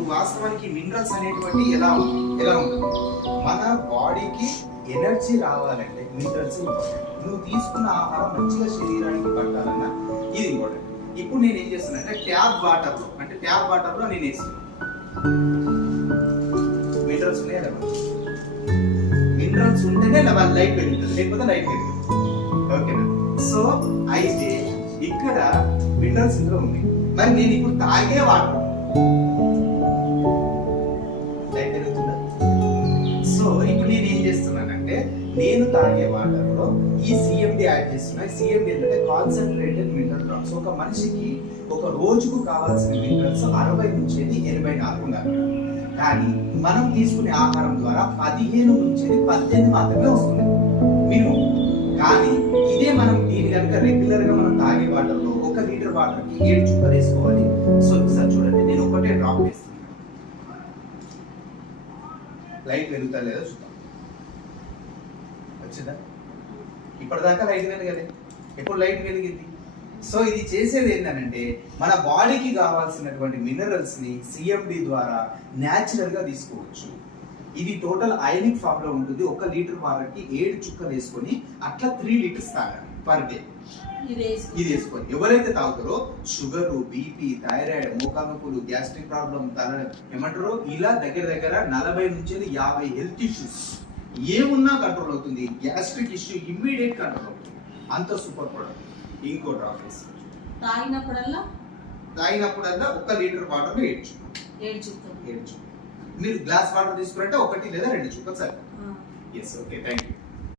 ఇప్పుడు వాస్తవానికి మినరల్స్ అనేటువంటి ఎలా ఉంటుంది, మన బాడీకి ఎనర్జీ రావాలంటే మినరల్స్ ఇంపార్టెంట్. నువ్వు తీసుకున్న ఆహారం మంచిగా శరీరానికి పట్టాలన్నా ఇది ఇంపార్టెంట్. ఇప్పుడు నేను ఏం చేస్తున్నా అంటే ట్యాప్ వాటర్ లో నేను వేస్తున్నాను. మినరల్స్ ఉన్నాయా లేదా? మినరల్స్ ఉంటేనే లైట్ వెలుగుతుంది, లేకపోతే లైట్ వెలుగుతుంది. ఓకేనా? సో అయితే ఇక్కడ మినరల్స్ ఇందులో ఉంది. మరి నేను ఇప్పుడు తాగే వాటర్ లైట్ వెలుగుతుందా? సో ఇప్పుడు నేను ఏం చేస్తున్నానంటే నేను తాగే వాటర్ లో ఈ సిఎండి యాడ్ చేస్తున్నా. సిఎండి అంటే కాన్సన్ట్రేటెడ్ మినరల్ డ్రాప్స్. ఒక మనిషికి ఒక రోజుకు కావాల్సిన మినరల్స్ 60 నుంచి 84 ఉండాలి. కానీ మనం తీసుకునే ఆహారం ద్వారా 15 నుంచి 18 మాత్రమే వస్తుంది మినిమం. కానీ ఇదే మనం దీని కనుక రెగ్యులర్ గా మనం తాగే వాటర్ లో 1 లీటర్ వాటర్ కి 7 చుక్కలు వేసుకోవాలి. సో ఒకసారి చూడండి, నేను ఒకటే డ్రాప్ వేస్తున్నాను. లైట్ వెలుగుతా లేదా చూద్దాం. వచ్చిందా? ఇప్పటిదాకా లైట్ వెలగలే, ఇప్పుడు లైట్ వెలిగింది. సో ఇది చేసేది ఏంటంటే మన బాడీకి కావాల్సినటువంటి మినరల్స్ ని సిఎండి ద్వారా న్యాచురల్ గా తీసుకోవచ్చు. ఇది టోటల్ అయనిక్ ఫామ్ లో ఉంటుంది. 1 లీటర్ వాటర్ కి 7 చుక్కలు వేసుకొని అట్లా 3 లీటర్స్ తాగాలి పర్ డే. ఇది వేసుకొని ఎవరైతే తాగుతారో షుగర్, బీపీ, థైరాయిడ్, మోకానొప్పులు, గ్యాస్ట్రిక్ ప్రాబ్లం, తల ఏమంటారో ఇలా దగ్గర 40 నుంచి 50 హెల్త్ ఇష్యూస్ ఏమున్నా కంట్రోల్ అవుతుంది. గ్యాస్ట్రిక్ ఇష్యూ ఇమ్మీడియట్ కంట్రోల్ అవుతుంది. అంత సూపర్ ప్రొడక్ట్. ఇంకో డ్రాప్ వేసుకోవచ్చు. తాగినప్పుడల్లా 1 లీటర్ వాటర్ లో 7 చుక్కలు. మీరు గ్లాస్ వాటర్ తీసుకురంటే 1 లేదా 2 చుక్కలు సరే. Yes, okay, thank you.